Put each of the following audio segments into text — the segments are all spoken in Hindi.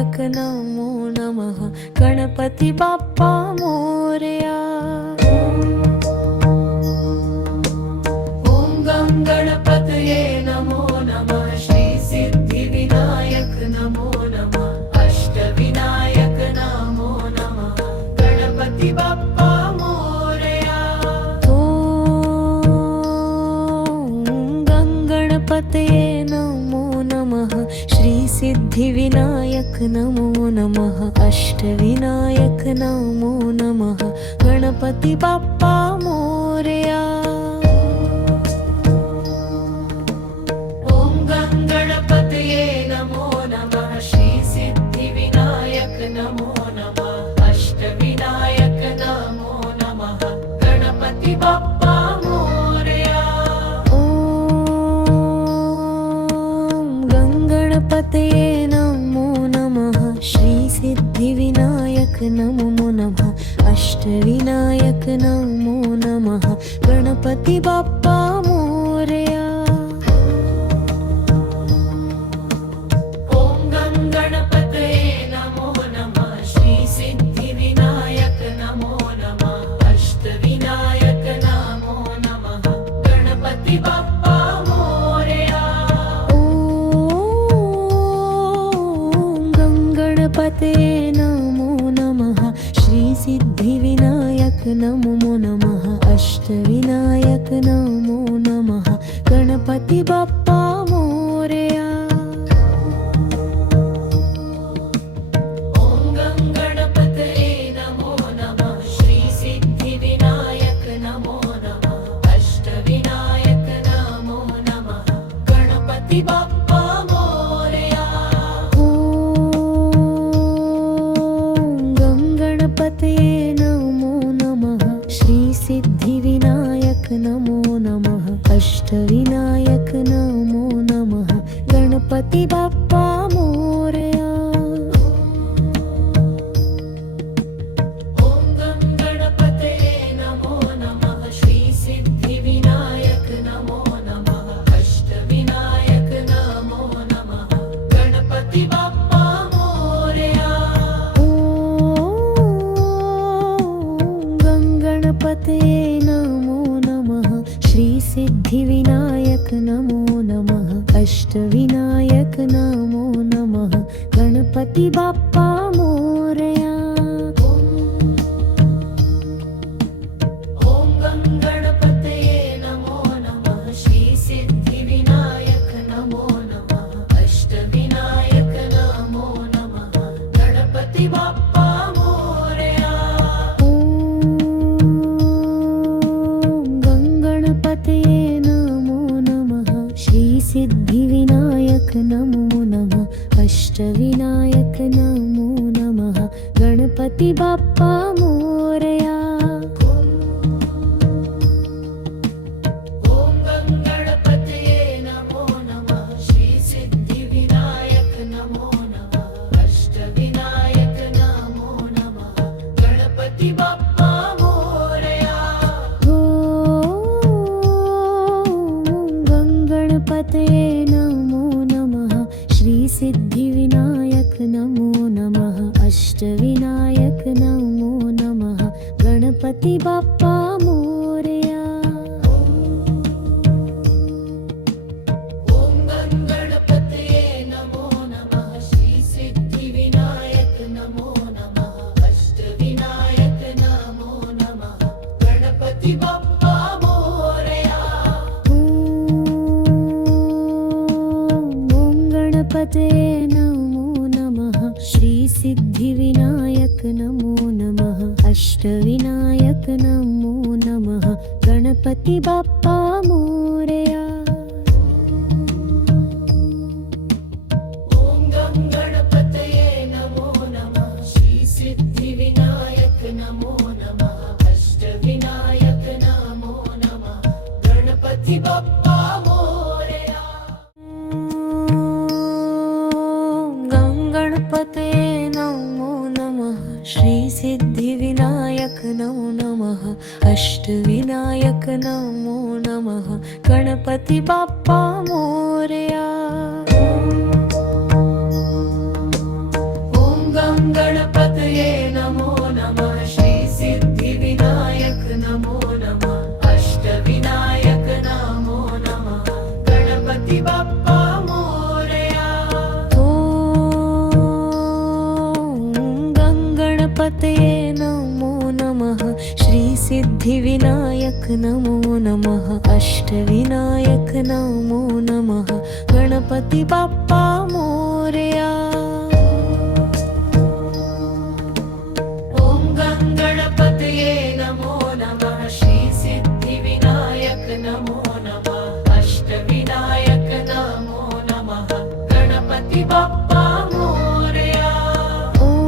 सिद्धिविनायक नमो नमः। गणपति बाप्पा मोरया। ओम गं गणपतये नमो नमः। श्री सिद्धिविनायक नमो नमः। अष्टविनायक नमो नमः। गणपति बाप्पा मोरया। ओम गं गणपतये नमो नमः। श्री सिद्धिविनायक नमो नमः। अष्टविनायक नमो नमः। गणपति बाप्पा मोरया। ओम गं गणपतये नमो नमः। श्री सिद्धिविनायक नमो नमः। अष्टविनायक नमो नमः। गणपति बाप्पा मोरया। ओम गं गणपतये नमो नमः। श्री सिद्धिविनायक नमो नमः। अष्टविनायक नमो नमः। गणपति बाप्पा मोरया। ओम गं गणपतये नमो नमः। श्री सिद्धिविनायक नमो नमः। अष्टविनायक नमो नमः। गणपति बाप्पा मोरया। ओम गं गणपतये नमो नमः। श्री सिद्धिविनायक नमो नमः। अष्टविनायक नमो नमः। गणपति बाप्पा मोरया। ओम गं गणपतये नमो नमः। श्री सिद्धिविनायक नमो नमः। अष्टविनायक नमो नमः। गणपति बाप्पा मोरया। ओम गं गणपतये नमो नमः। श्री सिद्धिविनायक नमो नमः। अष्टविनायक नमो नमः। गणपति बाप्पा मोरया। ओम गं गणपतये नमो नमः। श्री सिद्धिविनायक नमो नमः। अष्टविनायक नमो नमः। गणपति बाप्पा मोरया। ओम गं गणपतये नमो नमः। श्री सिद्धिविनायक नमो नमः। अष्टविनायक नमो नमः। गणपति बाप्पा मोरया। ओम गं गणपतये नमो नमः। श्री सिद्धिविनायक नमो नमः। अष्टविनायक नमो नमः। गणपति बाप्पा मोरया। ओम गं गणपतये नमो नमः। श्री सिद्धिविनायक नमो नमः। अष्टविनायक नमो नमः। गणपति बाप्पा मोरया। ओम गं गणपतये नमो नमः। श्री सिद्धिविनायक नमो नमः। अष्टविनायक नमो नमः। गणपति बाप्पा मोरया। ओम गं गणपतये नमो नमः। श्री सिद्धिविनायक नमो नमः। अष्टविनायक नमो नमः। गणपति बाप्पा मोरया। ओम गं गणपतये नमो नमः। श्री सिद्धिविनायक नमो नमः। अष्टविनायक नमो नमः। गणपति बाप्पा मोरया। ओम गणपतये नमो नमः। श्री सिद्धिविनायक नमो नमः। अष्टविनायक नमो नमः। गणपति बाप्पा मोरया। ओम गं गणपतये नमो नमः। श्री सिद्धिविनायक नमो नमः। अष्टविनायक नमो नमः। गणपति बाप्पा मोरया। ओम गं गणपतये नमो नमः। श्री सिद्धिविनायक नमो नमः। अष्टविनायक नमो नमः। गणपति बाप्पा मोरया। नमो नमः अष्टविनायक नमो नमः गणपति बाप्पा मोरया। ओम गं गणपतये नमो नमः श्री सिद्धिविनायक नमो नमः अष्टविनायक नमो नमः गणपति बाप्पा मोरया। ओम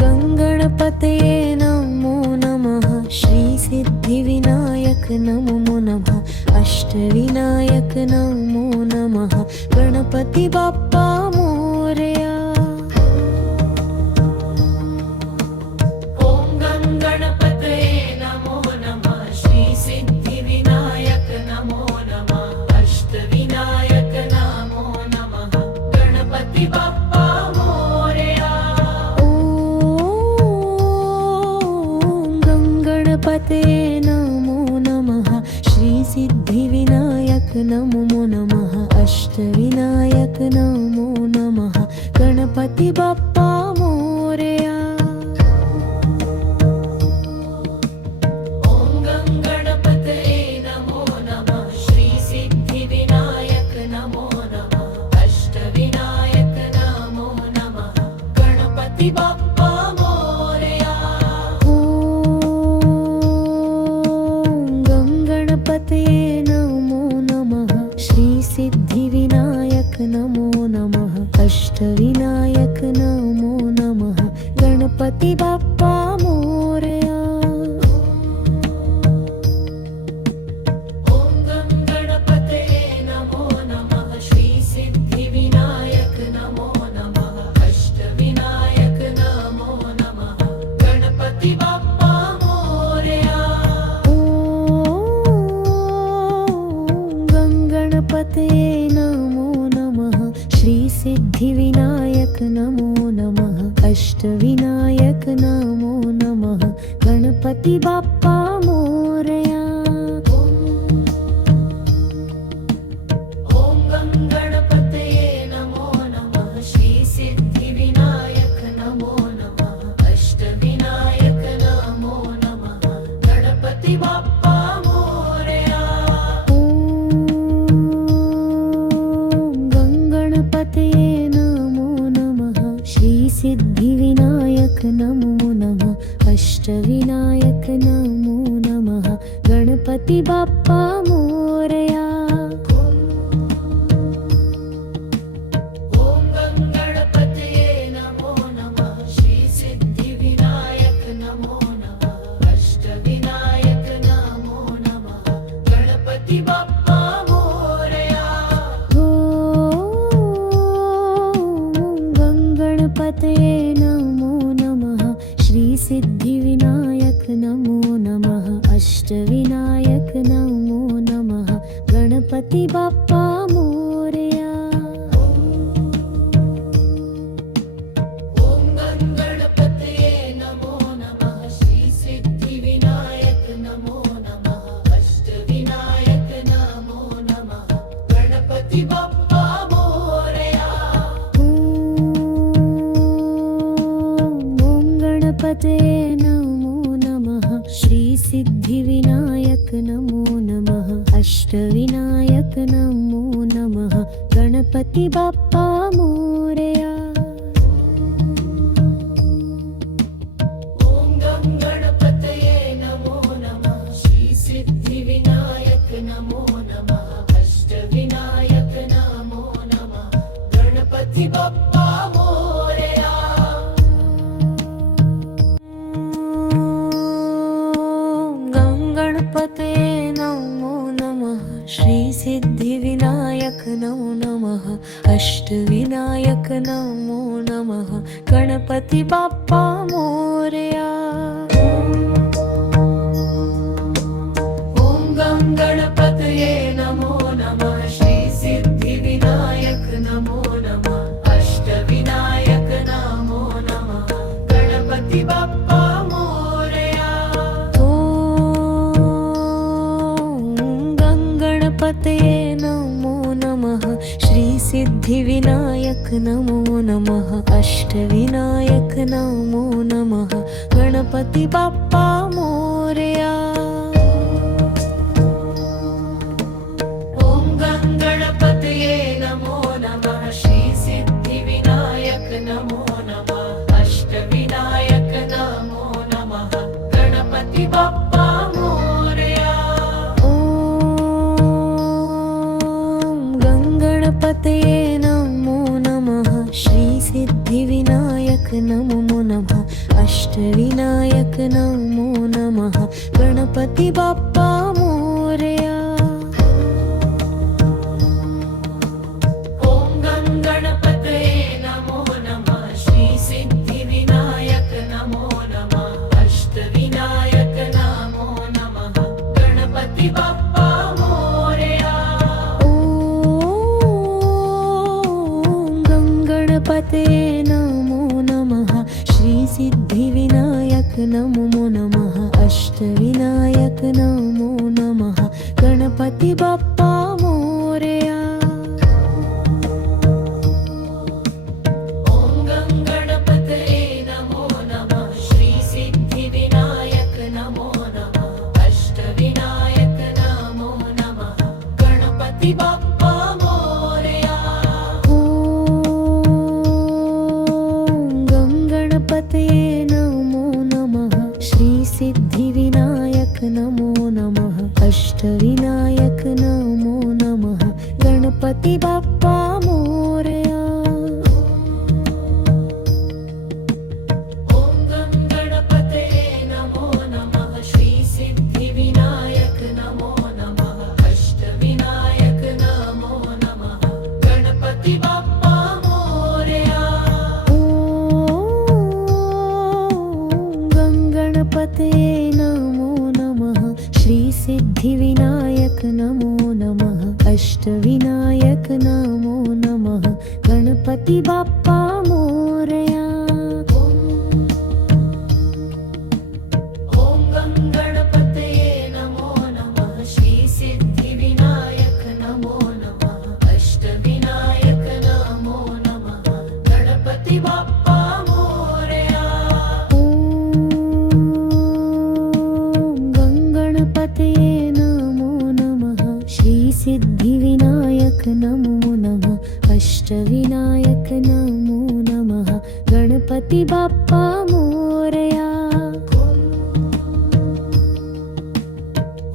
गं गणपतये नमो नमः श्री सिद्धिविनायक नमो नमः अष्टविनायक नमो नमः गणपति बाप्पा मोरया। ओम गं गणपतये नमो नमः श्री सिद्धिविनायक नमो नमः अष्टविनायक नमो नमः गणपति बाप्पा मोरया। ओम गं गणपतये नमो नमः श्री सिद्धिविनायक नमो नमः अष्टविनायक नमो नमः गणपति बाप्पा मोरया। ओम गं गणपतये नमो नमः श्री सिद्धिविनायक नमो नमः अष्टविनायक नमो नमः गणपति बाप्पा मोरया। ओम गं गणपतये नमो नमः श्री सिद्धिविनायक नमो नमः अष्टविनायक नमो नमः गणपति बाप्पा मोरया। ओम गं गणपतये नमो नमः श्री सिद्धिविनायक नमो नमः अष्टविनायक नमो नमः गणपति बाप्पा मोरया। ओम गं गणपतये नमो नमः श्री सिद्धिविनायक नमो नमः अष्टविनायक नमो नमः गणपति बाप्पा मोरया। ओम गं गणपतये नमो नमः श्री सिद्धिविनायक नमो नमः अष्टविनायक नमो नमः गणपति बाप्पा मोरया। ओम गं गणपतये नमो नमः श्री सिद्धिविनायक नमो नमः अष्टविनायक नमो नमः गणपति बाप्पा मोरया। ओम गं गणपतये नमो नमः श्री सिद्धिविनायक नमो नमः अष्टविनायक नमो नमः गणपति बाप्पा मोरया। ओम गं गणपतये नमो नमः श्री सिद्धिविनायक नमो नमः अष्टविनायक नमो नमः गणपति बाप्पा मोरया। ओम गं गणपतये नमो नमः श्री सिद्धिविनायक नमो नमः अष्टविनायक नमो नमः गणपति बाप्पा मोरया। ओम गणपतये नमो नमः श्री सिद्धिविनायक नमो नमः अष्टविनायक नमो नमः गणपति बाप्पा मोरया। ओम गं गणपतये नमो नमः श्री सिद्धिविनायक नमो नमः अष्टविनायक नमो नमः गणपति बाप्पा मोरया। गं गणपतये नमो नमः श्री सिद्धिविनायक नमो नमः अष्टविनायक नमो नमः गणपति बाप्पा मोरया। ओम गं गणपतये नमो नमः श्री सिद्धिविनायक नमो नमः अष्टविनायक नमो नमः गणपति बाप्पा मोरया। ओम गं गणपतये नमो नमः श्री सिद्धिविनायक नमो नमः अष्टविनायक नमो नमः गणपति बाप्पा मोरया। मोरया। ॐ गङ्गणपतये नमो नमः। श्री सिद्धिविनायक नमो नमः। अष्टविनायक नमो नमः। गणपति बप्पा मोरया। ॐ गङ्गणपतये नमो नमः। श्री सिद्धिविनायक नमो नमः। अष्टविनायक नमो नमः। गणपति बप्पा मोरया। ॐ गङ्गणपतये नमो नमः। श्री सिद्धिविनायक नमो नमः। अष्टविनायक नमो नमः। गणपति बप्पा मोरया। ॐ गङ्गणपतये नमो नमः। श्री सिद्धिविनायक नमो नमः। अष्टविनायक नमो नमः। गणपति बप्पा मोरया। ॐ गङ्गणपतये नमो नमः। श्री सिद्धिविनायक नमो नमः। अष्टविनायक नमो नमः। गणपति बप्पा मोरया। ॐ गङ्गणपतये नमो नमः। श्री सिद्धिविनायक नमो नमः। अष्टविनायक नमो नमः। गणपति बप्पा मोरया। ॐ गङ्गणपतये नमो नमः। श्री सिद्धिविनायक नमो नमः। अष्टविनायक नमो नमः। गणपति बप्पा मोरया। ॐ गङ्गणपतये नमो नमः। श्री सिद्धिविनायक नमो नमः। अष्टविनायक नमो नमः। गणपति बप्पा मोरया। ॐ गङ्गणपतये नमो नमः। श्री सिद्धिविनायक नमो नमः। अष्टविनायक नमो नमः। गणपति बप्पा मोरया। ॐ गङ्गणपतये नमो नमः। श्री सिद्धिविनायक नमो नमः। अष्टविनायक नमो नमः। गणपति बप्पा मोरया।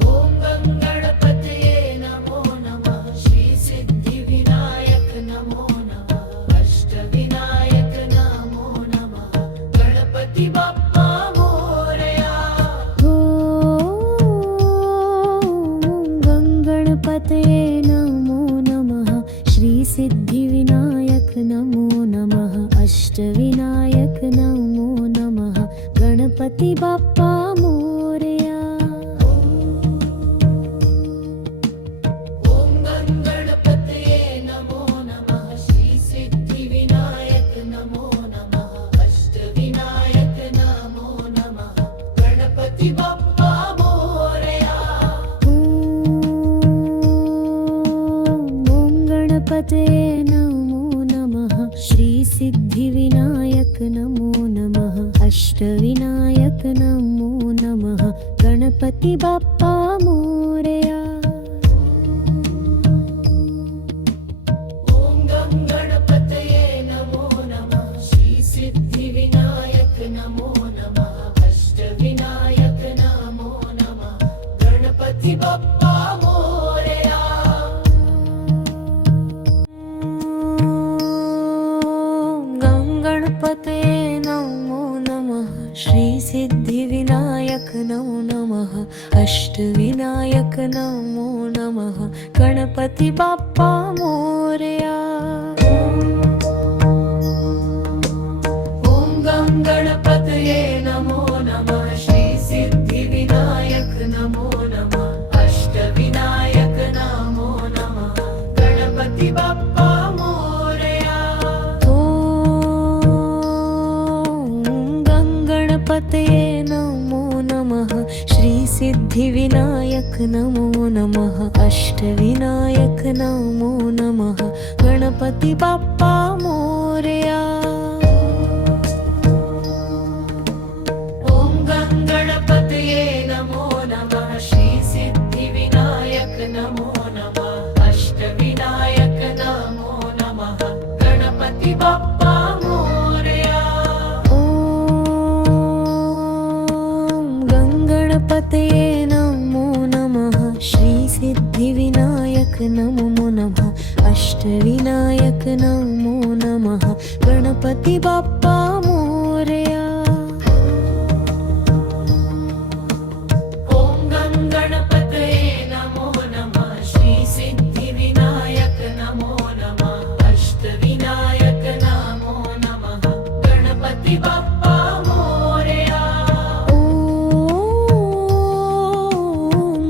ॐ गङ्गणपतये नमो नमः। श्री सिद्धिविनायक नमो नमः। अष्टविनायक नमो नमः। गणपति बप्पा मोरया। ॐ गङ्गणपतये नमो नमः। श्री सिद्धिविनायक नमो नमः। अष्टविनायक नमो नमः। गणपति बप्पा मोरया। ॐ गङ्गणपतये नमो नमः। श्री सिद्धिविनायक नमो नमः। अष्टविनायक नमो नमः। गणपति बप्पा मोरया। ॐ गणपतये नमो नमः। श्री सिद्धिविनायक नमो नमः। अष्टविनायक नमो नमः। गणपति बप्पा मोरया। ॐ गङ्गणपतये नमो नमः। श्री सिद्धिविनायक नमो नमः। अष्टविनायक नमो नमः। गणपति बप्पा मोरया। गङ्गणपतये नमो नमः। श्री सिद्धिविनायक नमो नमः। अष्टविनायक नमो नमः। गणपति बप्पा मोरया। ॐ गङ्गणपतये नमो नमः। श्री सिद्धिविनायक नमो नमः। अष्टविनायक नमो नमः। गणपति बप्पा मोरया। ॐ गङ्गणपतये नमो नमः। श्री सिद्धिविनायक नमो नमः। अष्टविनायक नमो नमः। गणपति बप्पा मोरया। ॐ गङ्गणपतये नमो बाप्पा मोरया। ॐ गणगणपतये नमो नमः। श्री सिद्धिविनायक नमो नमः। अष्टविनायक नमो नमः। गणपति बाप्पा मोरया। ॐ गणगणपतये नमो नमः। श्री सिद्धिविनायक नमो नमः। अष्टविनायक नमो नमः। गणपति बाप्पा मोरया। ॐ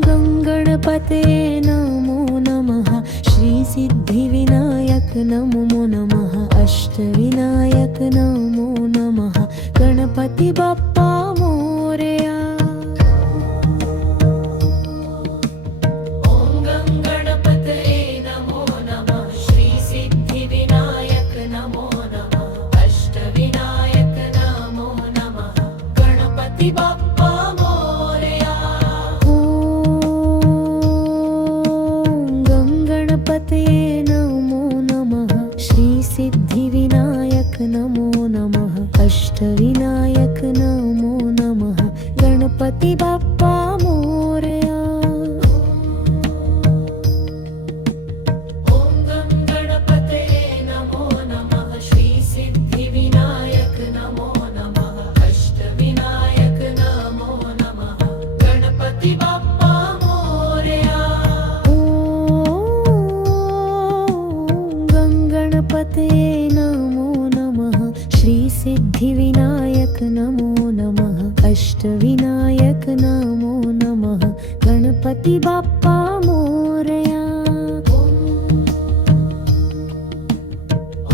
गणगणपतये नमो नमः। श्री सिद्धिविनायक नमो नमः। अष्टविनायक नमो नमः। गणपति बाप्पा मोरया। ॐ गणगणपतये नमो नमः। श्री सिद्धिविनायक नमो नमः। अष्टविनायक नमो नमः। गणपति बाप्पा मोरया। ॐ गणगणपतये नमो नमः। श्री सिद्धिविनायक नमो नमः। अष्टविनायक नमो नमः। गणपति बाप्पा मोरया। ॐ गणगणपतये नमो नमः। श्री सिद्धिविनायक नमो नमः। अष्टविनायक नमो नमः। गणपति बाप्पा मोरया। ॐ गणगणपतये नमो नमः। श्री सिद्धिविनायक नमो नमः। अष्टविनायक नमो नमः। गणपति बाप्पा मोरया।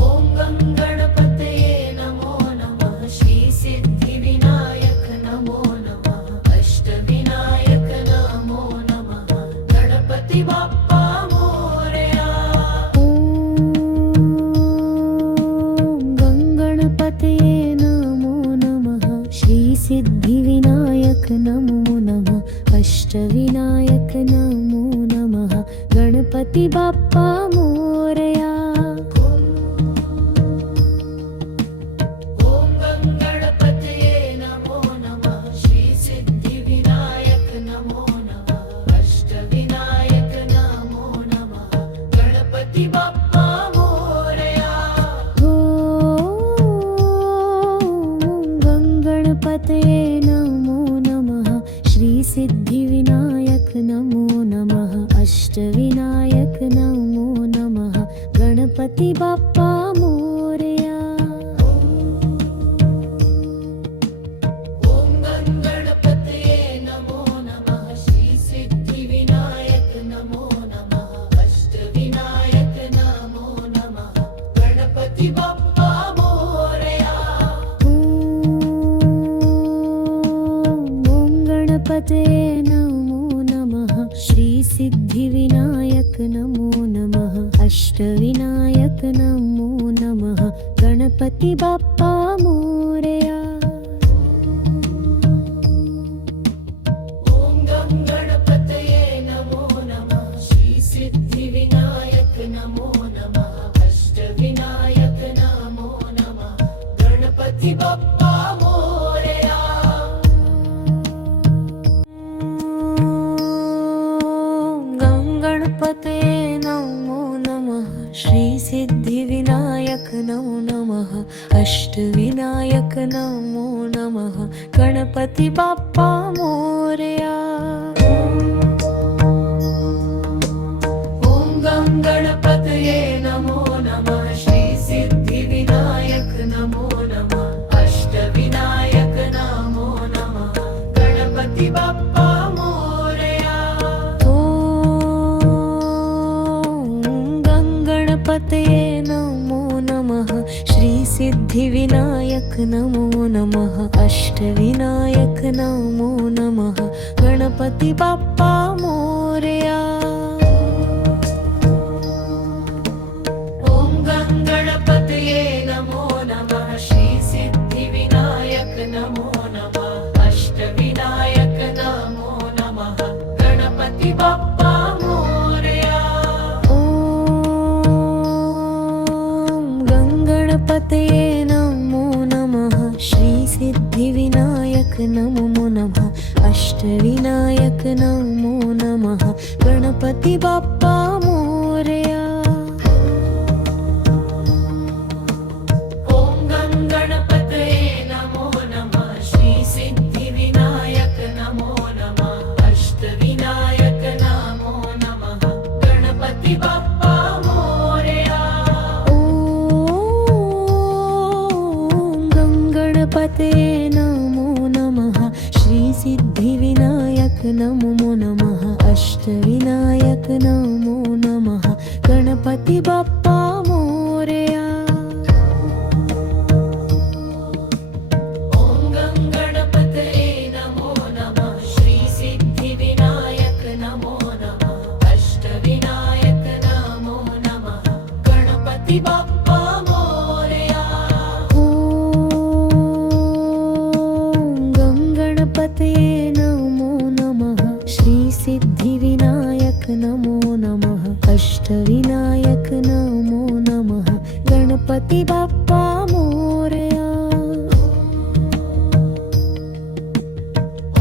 ॐ गणगणपतये नमो नमः। श्री सिद्धिविनायक नमो नमः। अष्टविनायक नमो नमः। गणपति बाप्पा मोरया। ॐ गणगणपतये नमो नमः। श्री सिद्धिविनायक नमो नमः। अष्टविनायक नमो नमः। गणपति बाप्पा मोरया। ॐ गणगणपतये नमो नमः। श्री सिद्धिविनायक नमो नमः। अष्टविनायक नमो नमः। गणपति बाप्पा मोरया। ॐ गणगणपतये नमो नमः। श्री सिद्धिविनायक नमो नमः। अष्टविनायक नमो नमः। गणपति बाप्पा मोरया। ॐ गणगणपतये नमो नमः। श्री सिद्धिविनायक नमो नमः। अष्टविनायक नमो नमः। गणपति बाप्पा मोरया। ॐ गणपतये नमो नमः। श्री सिद्धिविनायक नमो नमः। अष्टविनायक नमो नमः। गणपति बाप्पा मोरया। ॐ गणगणपतये नमो नमः। श्री सिद्धिविनायक नमो नमः। अष्टविनायक नमो नमः। गणपति बाप्पा मोरया। गणगणपतये नमो नमः। श्री सिद्धिविनायक नमो नमः। अष्टविनायक नमो नमः। गणपति बाप्पा मोरया। ॐ गणगणपतये नमो नमः। श्री सिद्धिविनायक नमो नमः। अष्टविनायक नमो नमः। गणपति बाप्पा मोरया। ॐ गणगणपतये नमो नमः। श्री सिद्धिविनायक नमो नमः। अष्टविनायक नमो नमः। गणपति बाप्पा मोरया। ॐ गणगणपतये नमो नमः। श्री सिद्धिविनायक नमो नमः। अष्टविनायक नमो नमः। गणपति बाप्पा मोरया। ॐ गणपति बाप्पा मोरया। ओम गं गणपतये नमो नमः। श्री सिद्धि विनायक नमो नमः। अष्टविनायक नमो नमः। गणपति बाप्पा मोरया। ओम गं गणपतये नमो नमः। श्री सिद्धि विनायक नमो नमः। अष्टविनायक नमो नमः। गणपति बाप्पा मोरया। ओम गं गणपतये नमो नमः। श्री सिद्धि विनायक नमो नमः। अष्टविनायक नमो नमः। गणपति बाप्पा मोरया। ओम गं गणपतये नमो नमः। श्री सिद्धि विनायक नमो नमः। अष्टविनायक नमो नमः। गणपति बाप्पा मोरया।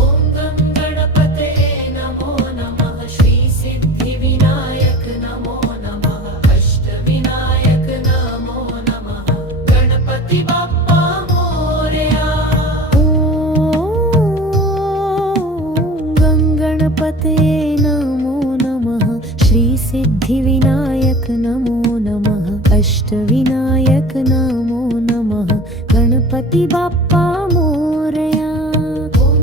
ओम गं गणपतये नमो नमः। श्री सिद्धि विनायक नमो नमः। अष्टविनायक नमो नमः। गणपति बाप्पा मोरया। ओम गं गणपतये नमो नमः। श्री सिद्धि विनायक नमो नमः। अष्टविनायक नमो नमः। गणपति बाप्पा मोरया। ओम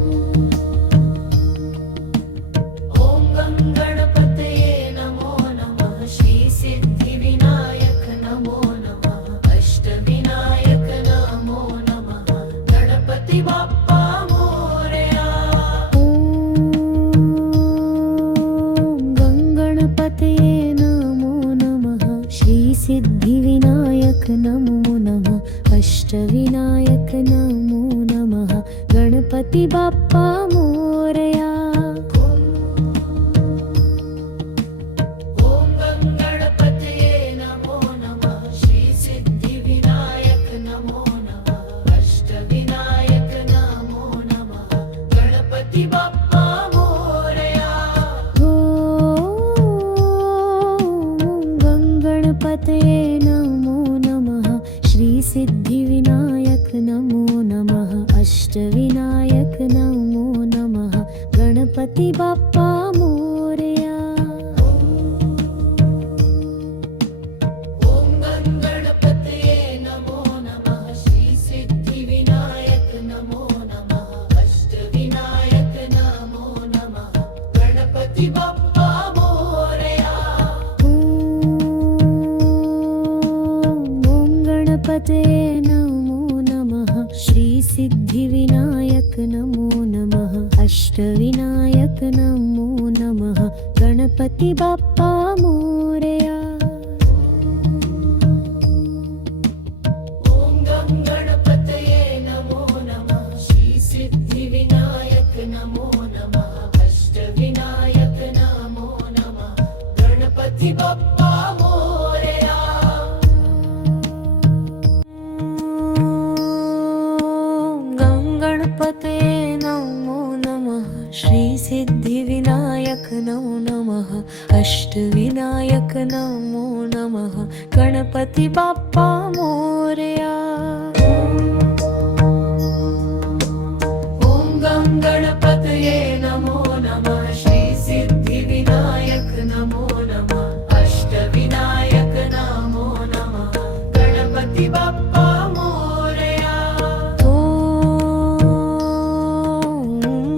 गं गणपतये नमो नमः। श्री सिद्धि विनायक नमो नमः। अष्टविनायक नमो नमः। गणपति बाप्पा मोरया। ओम गं गणपतये नमो नमः। श्री सिद्धि विनायक नमो नमः। अष्टविनायक नमो नमः। गणपति बाप्पा मोरया। ओम गं गणपतये नमो नमः। श्री सिद्धि विनायक नमो नमः। अष्टविनायक नमो नमः। गणपति बाप्पा मोरया। ओम गं गणपतये नमो नमः। श्री सिद्धि विनायक नमो नमः। अष्टविनायक नमो नमः। गणपति बाप्पा मोरया। ओम गं गणपतये नमो नमः। श्री सिद्धि विनायक नमो नमः। अष्टविनायक नमो नमः। गणपति बाप्पा मोरया। ओम गणपतये नमो नमः। श्री सिद्धि विनायक नमो नमः। अष्टविनायक नमो नमः। गणपति बाप्पा मोरया। ओम गं गणपतये नमो नमः। श्री सिद्धि विनायक नमो नमः। अष्टविनायक नमो नमः। गणपति बाप्पा मोरया। गं गणपतये नमो नमः। श्री सिद्धि विनायक नमो नमः। अष्टविनायक नमो नमः। गणपति बाप्पा मोरया। ओम गं गणपतये नमो नमः। श्री सिद्धि विनायक नमो नमः। अष्टविनायक नमो नमः। गणपति बाप्पा मोरया। ओम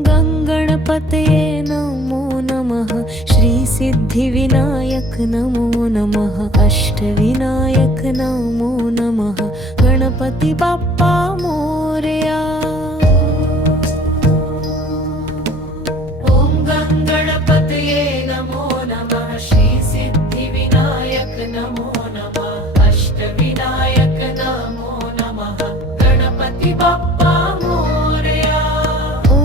गं गणपतये नमो नमः। श्री सिद्धि विनायक नमो नमः। अष्टविनायक नमो नमः। गणपति बाप्पा मोरया। ओम गं गणपतये नमो नमः। श्री सिद्धि विनायक नमो नमः। अष्टविनायक नमो नमः। गणपति बाप्पा मोरया। ओम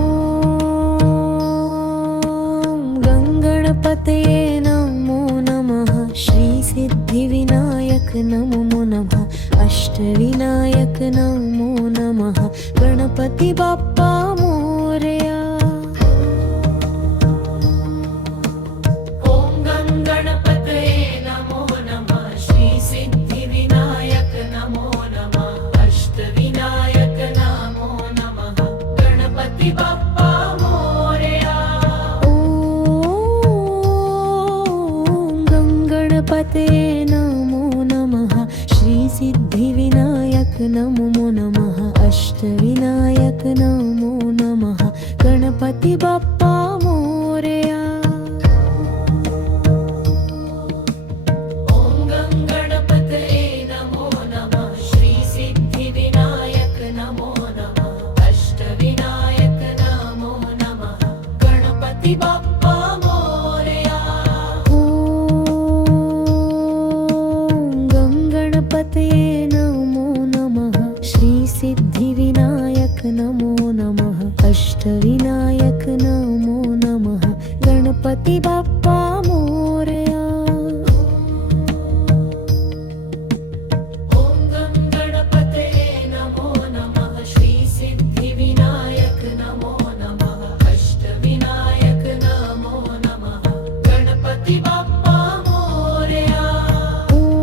गं गणपतये नमो नमः। श्री सिद्धि विनायक नमो नमः। अष्टविनायक नमो नमः। गणपति बाप्पा मोरया। ओम गं सिद्धिविनायक नमो नमः अष्टविनायक नमो नमः गणपति बाप्पा मोरया। ओम गणपतये नमो नमः श्री सिद्धिविनायक नमो नमः अष्टविनायक नमो नमः गणपति बाप्पा मोरया। ओम गणपतये नमो नमः श्री सिद्धिविनायक नमो नमः अष्टविनायक नमो नमः गणपति बाप्पा मोरया। ओम गणपतये नमो नमः श्री सिद्धिविनायक नमो नमः अष्टविनायक नमो नमः गणपति बाप्पा मोरया। ओम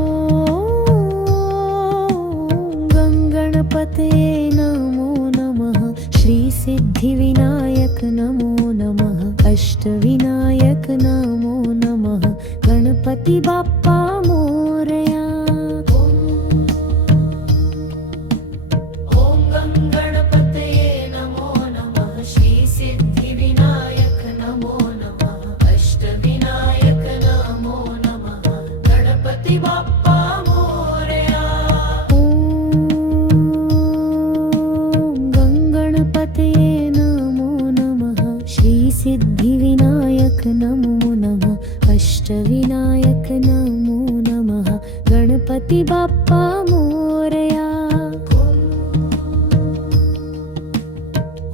गणपतये नमो नमः श्री सिद्धिविनायक नमो नमः अष्टविनायक नमो नमः गणपति बाप्पा मोरया। ओम गणपतये नमो नमः श्री सिद्धिविनायक नमो नमः अष्टविनायक नमो नमः गणपति बाप्पा मोरया। ओम गणपतये नमो नमः श्री सिद्धिविनायक नमो नमः अष्टविनायक नमो नमः गणपति बाप्पा मोरया।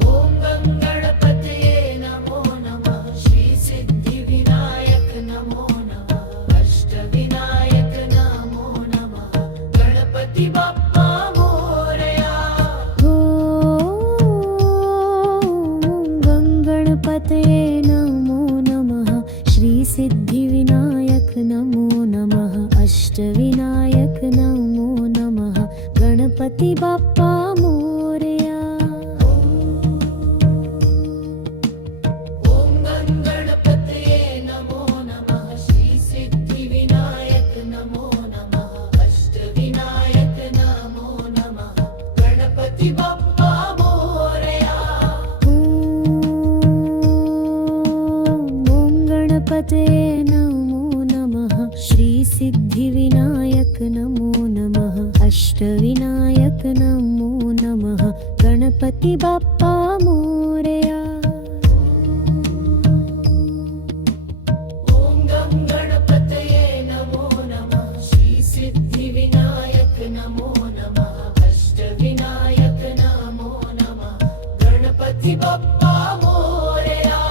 ओम गणपतये नमो नमः श्री सिद्धिविनायक नमो नमः अष्टविनायक नमो नमः गणपति बाप्पा मोरया। ओम गणपतये नमो नमः श्री सिद्धिविनायक नमो नमः अष्टविनायक नमो नमः गणपति बाप्पा मोरया। ओम गणपतये नमो नमः श्री सिद्धिविनायक नमो नमः अष्टविनायक नमो नमः गणपति बाप्पा मोरया। ओम गणपतये नमो नमः श्री सिद्धिविनायक नमो नमः अष्टविनायक नमो नमः गणपति बाप्पा मोरया। ओम गणपतये नमो नमः श्री सिद्धिविनायक नमो नमः अष्टविनायक नमो नमः गणपति बाप्पा मोरया।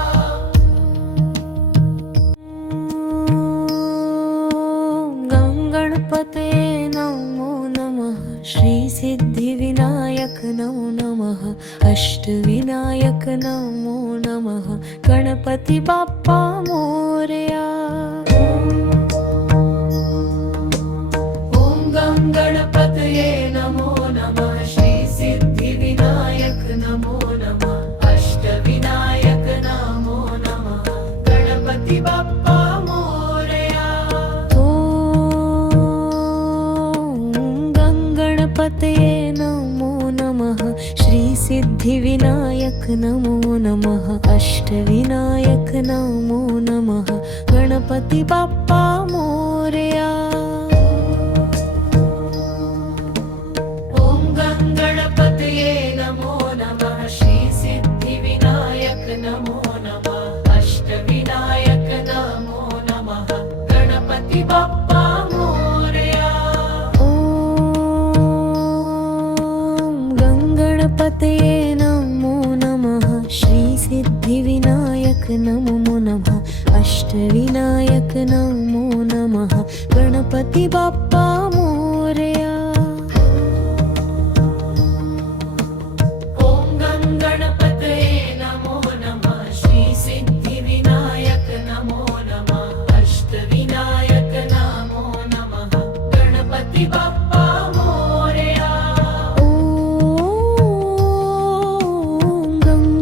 गणपतये नमो नमः श्री सिद्धिविनायक नमो नमः अष्टविनायक नमो नमः गणपति बाप्पा मोरया। ओम गणपतये नमो नमः श्री सिद्धिविनायक नमो नमः अष्टविनायक नमो नमः गणपति बाप्पा मोरया। ओम गणपतये नमो नमः श्री सिद्धिविनायक नमो नमः अष्टविनायक नमो नमः गणपति बाप्पा मोरया। ओम गणपतये नमो नमः श्री सिद्धिविनायक नमो नमः अष्टविनायक नमो नमः गणपति बाप्पा मोरया। ओम गणपतये नमो नमः श्री सिद्धिविनायक नमो नमः अष्टविनायक नमो नमः गणपति बाप्पा मोरया। ओम गणपतये नमो नमः श्री सिद्धिविनायक नमो नमः अष्टविनायक नमो नमः गणपति बाप्पा मोरया। ओम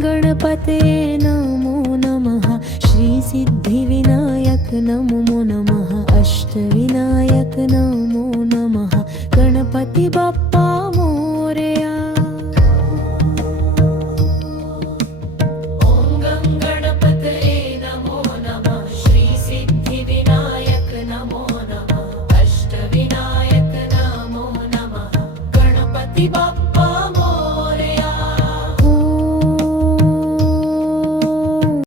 गणपतये नमो नमः श्री सिद्धिविनायक नमो नमः अष्टविनायक नमो नमः गणपति बाप्पा मोरया। गणपती बाप्पा